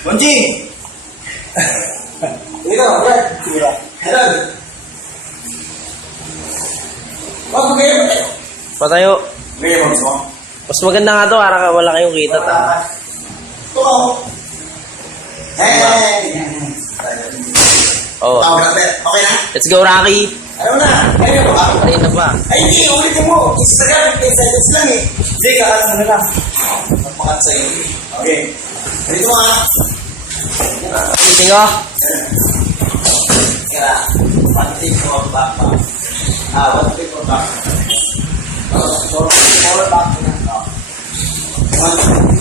Bonjing! Dito, yan. Hello. Wag mo kayo. Patayo. Ngayon, mo. Mas maganda nga to, para wala kayong kita. Ito ako. Hey! Oh. Okay na? Let's go, Rocky. Ano na? Kaya mo ako. Kanina pa. Ay, hindi. Ulitin mo. Instagram, 15 seconds lang eh. Sige, kakas mo na lang. Magpakat sa'yo. Okay. Dito mo ha. Gising ko. Kaya, one thing for back. One thing for back. So, forward back na. One thing.